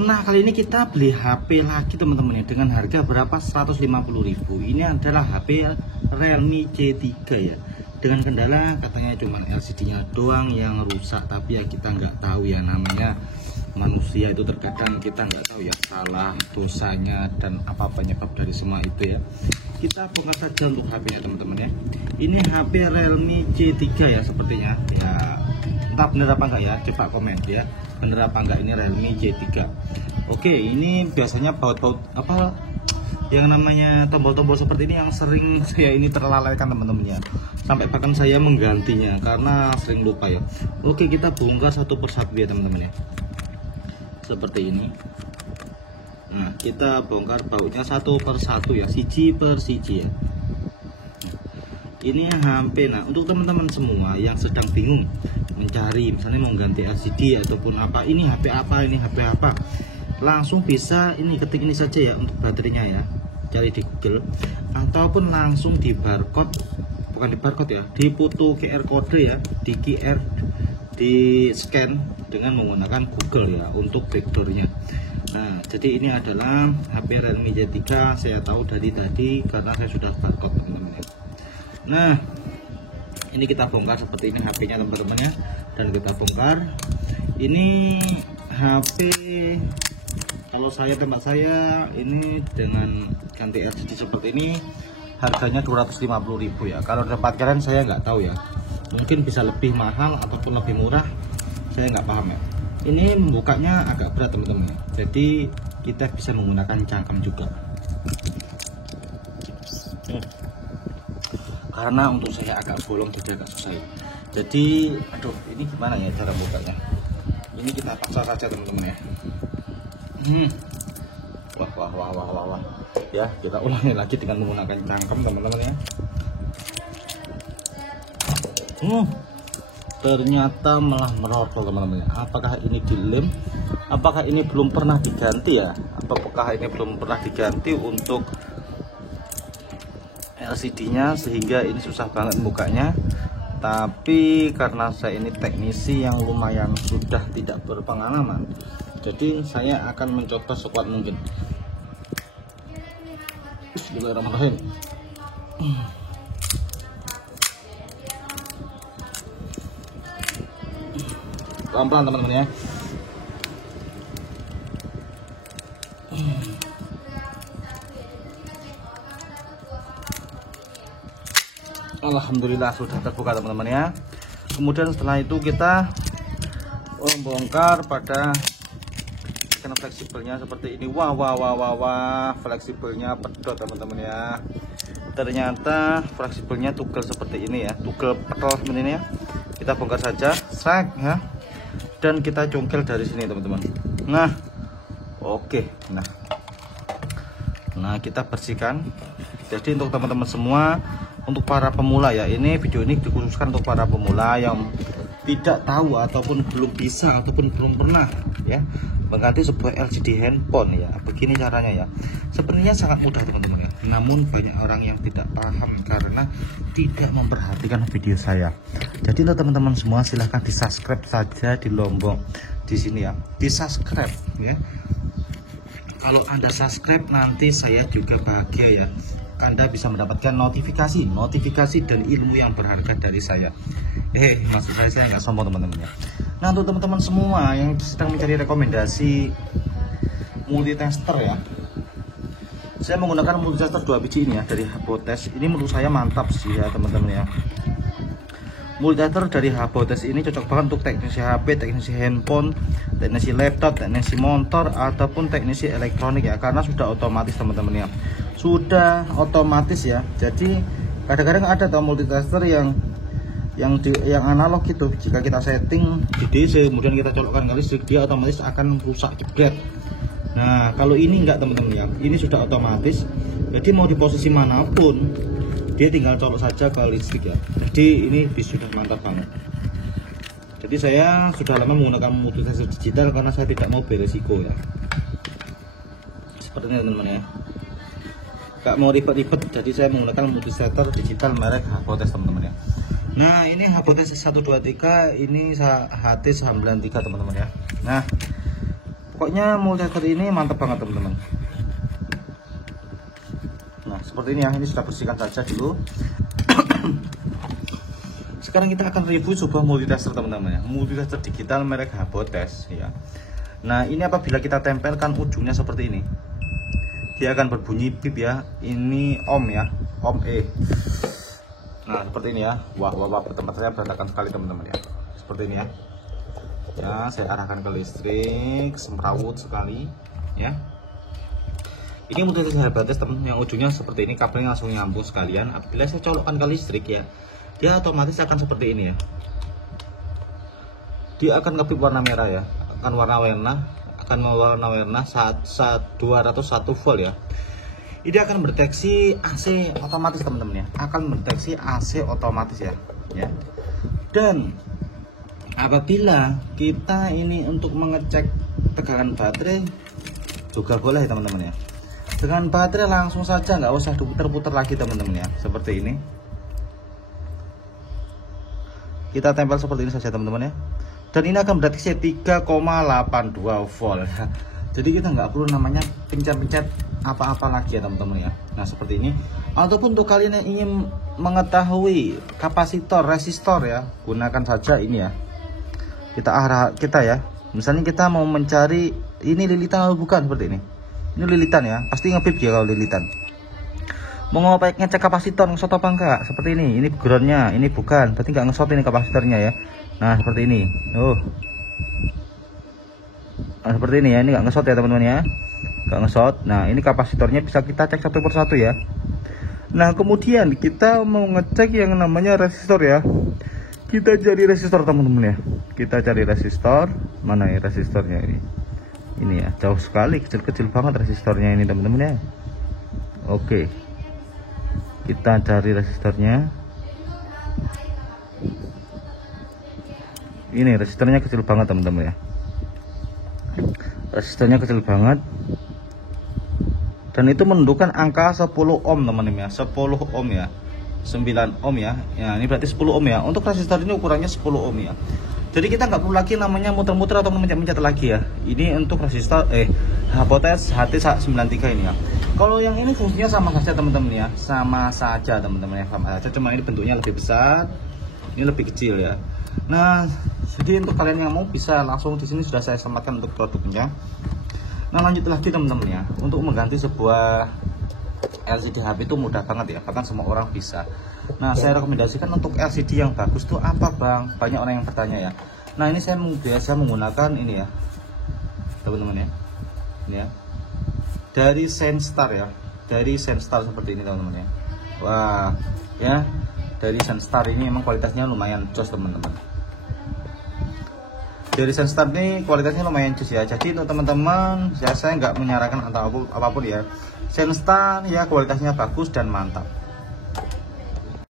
Nah, kali ini kita beli HP lagi teman-teman ya, dengan harga berapa? 150.000. Ini adalah HP Realme C3 ya. Dengan kendala katanya cuma LCD-nya doang yang rusak, tapi ya kita nggak tahu ya, namanya manusia itu terkadang kita nggak tahu ya salah dosanya dan apa penyebab dari semua itu ya. Kita bongkar saja untuk HP-nya teman-teman ya. Ini HP Realme C3 ya sepertinya ya. Entah bener apa enggak ya, coba komen ya, bener apa enggak ini Realme C3. Oke, ini biasanya baut-baut apa yang namanya tombol-tombol seperti ini yang sering saya ini terlalaikan teman-teman ya, sampai bahkan saya menggantinya karena sering lupa ya. Oke, kita bongkar satu persatu ya teman-teman ya, seperti ini. Nah, kita bongkar bautnya satu persatu ya, siji per siji ya. Ini HP. Nah, untuk teman-teman semua yang sedang bingung mencari misalnya mau ganti LCD ataupun apa, ini HP apa, ini HP apa, langsung bisa ini ketik ini saja ya untuk baterainya ya, cari di Google ataupun langsung di barcode, bukan di barcode ya, di foto QR kode ya, di QR, di scan dengan menggunakan Google ya untuk backdoornya. Nah, jadi ini adalah HP Realme C3, saya tahu dari tadi karena saya sudah barcode teman-teman ya. Nah, ini kita bongkar seperti ini HP-nya teman-teman ya, dan kita bongkar. Ini HP kalau saya tempat saya ini dengan ganti LCD seperti ini harganya 250.000 ya. Kalau tempat kalian saya nggak tahu ya, mungkin bisa lebih mahal ataupun lebih murah, saya nggak paham ya. Ini membukanya agak berat teman-teman, jadi kita bisa menggunakan cangkang juga. Karena untuk saya agak bolong jadi agak susah ya. Jadi aduh, ini gimana ya cara bukanya. Ini kita paksa saja teman-teman ya. Wah. Ya, kita ulangi lagi dengan menggunakan cangkem teman-teman ya. Ternyata malah merotol teman-teman ya. Apakah ini dilem? Apakah ini belum pernah diganti ya? Apakah ini belum pernah diganti untuk LCD-nya sehingga ini susah banget bukanya? Tapi karena saya ini teknisi yang lumayan sudah tidak berpengalaman, jadi saya akan mencoba sekuat mungkin. Bismillahirrahmanirrahim. Pelan-pelan teman-teman ya. Alhamdulillah sudah terbuka teman-teman ya. Kemudian setelah itu kita membongkar pada karena fleksibelnya seperti ini. Wah, fleksibelnya pedot teman-teman ya. Ternyata fleksibelnya tugel seperti ini ya, tugel petel seperti ini ya. Kita bongkar saja, sak ya, dan kita congkel dari sini teman-teman. Nah, oke. Nah, kita bersihkan. Jadi untuk teman-teman semua, untuk para pemula ya, ini video ini dikhususkan untuk para pemula yang tidak tahu ataupun belum bisa ataupun belum pernah ya mengganti sebuah LCD handphone ya. Begini caranya ya, sebenarnya sangat mudah teman-teman ya, namun banyak orang yang tidak paham karena tidak memperhatikan video saya. Jadi untuk teman-teman semua silahkan di subscribe saja di lombok di sini ya, di subscribe ya. Kalau Anda subscribe nanti saya juga bahagia ya, Anda bisa mendapatkan notifikasi dan ilmu yang berharga dari saya. Maksud saya nggak sombong teman-teman ya. Nah, untuk teman-teman semua yang sedang mencari rekomendasi multitester ya, saya menggunakan multitester 2 biji ini ya dari Habotes. Ini menurut saya mantap sih ya teman-teman ya. Multitester dari Habotes ini cocok banget untuk teknisi HP, teknisi handphone, teknisi laptop, teknisi motor ataupun teknisi elektronik ya, karena sudah otomatis teman-teman ya. Sudah otomatis ya. Jadi kadang-kadang ada tuh multitester yang analog gitu. Jika kita setting di DC kemudian kita colokkan ke listrik, dia otomatis akan rusak jebret. Nah, kalau ini enggak teman-teman ya. Ini sudah otomatis. Jadi mau di posisi manapun dia tinggal colok saja ke listrik ya. Jadi ini sudah mantap banget. Jadi saya sudah lama menggunakan multitester digital karena saya tidak mau beresiko ya. Seperti ini teman-teman ya. Gak mau ribet-ribet, jadi saya menggunakan multitester digital merek Habotes teman-teman ya. Nah, ini Habotes 123, ini HT93 teman-teman ya. Nah, Pokoknya multimeter ini mantap banget teman-teman. Nah seperti ini ya, ini sudah bersihkan saja dulu. Sekarang kita akan review sebuah multitester teman-teman ya, multitester digital merek Habotes ya. Nah ini apabila kita tempelkan ujungnya seperti ini, dia akan berbunyi bip ya. Ini ohm ya, ohm E. Nah seperti ini ya. Wah tempat saya berantakan sekali teman-teman ya. Seperti ini ya. Ya saya arahkan ke listrik, semrawut sekali ya. Ini multitester Habotes teman, yang ujungnya seperti ini, kabelnya langsung nyambung sekalian. Apabila saya colokkan ke listrik ya, dia otomatis akan seperti ini ya. Dia akan ngepip warna merah ya, akan warna-warna saat 201 volt ya. Ini akan mendeteksi AC otomatis teman-teman ya, akan mendeteksi AC otomatis ya. Dan apabila kita ini untuk mengecek tegangan baterai juga boleh teman-teman ya. Dengan baterai langsung saja, nggak usah diputar-putar lagi teman-teman ya, seperti ini. Kita tempel seperti ini saja teman-teman ya. Dan ini akan mendeteksi 3,82 volt. Jadi kita nggak perlu namanya pencet-pencet apa-apa lagi ya teman-teman ya. Nah seperti ini. Ataupun untuk kalian yang ingin mengetahui kapasitor, resistor ya, gunakan saja ini ya. Kita ya. Misalnya kita mau mencari ini lilitan atau bukan, seperti ini. Ini lilitan ya, pasti ngepip ya kalau lilitan. Mau ngecek kapasitor ngesot apa enggak, seperti ini groundnya, ini bukan, berarti nggak ngesot ini kapasitornya ya. Nah seperti ini, nah, seperti ini ya, ini nggak ngesot ya teman-teman ya, nggak ngesot. Nah ini kapasitornya bisa kita cek satu persatu ya. Nah kemudian kita mau ngecek yang namanya resistor ya. Kita cari resistor teman-teman ya, kita cari resistor, mana ya resistornya ini ya, jauh sekali, kecil-kecil banget resistornya ini teman-teman ya. Oke, kita cari resistornya. Ini resistornya kecil banget teman-teman ya, resistornya kecil banget, dan itu menunjukkan angka 10 ohm teman-teman ya, 10 ohm ya, 9 ohm ya. Ya ini berarti 10 ohm ya. Untuk resistor ini ukurannya 10 ohm ya. Jadi kita nggak perlu lagi namanya muter-muter atau mencet-mencet lagi ya. Ini untuk resistor Habotes HT93 ini ya. Kalau yang ini fungsinya sama saja teman-teman ya, sama saja teman-teman ya, sama saja, cuma ini bentuknya lebih besar, ini lebih kecil ya. Nah jadi untuk kalian yang mau bisa langsung di sini sudah saya sempatkan untuk produknya. Nah lanjut lagi teman-teman ya, untuk mengganti sebuah LCD HP itu mudah banget ya, bahkan semua orang bisa. Nah saya rekomendasikan untuk LCD yang bagus tuh apa bang, banyak orang yang bertanya ya. Nah ini saya biasa menggunakan ini ya teman-teman ya, ini ya, dari Senstar ya, dari Senstar seperti ini teman-teman ya. Wah ya, dari Senstar ini memang kualitasnya lumayan jos teman-teman. Dari Senstar ini kualitasnya lumayan jos ya. Jadi untuk teman-teman saya nggak menyarankan atau apapun ya, Senstar ya kualitasnya bagus dan mantap.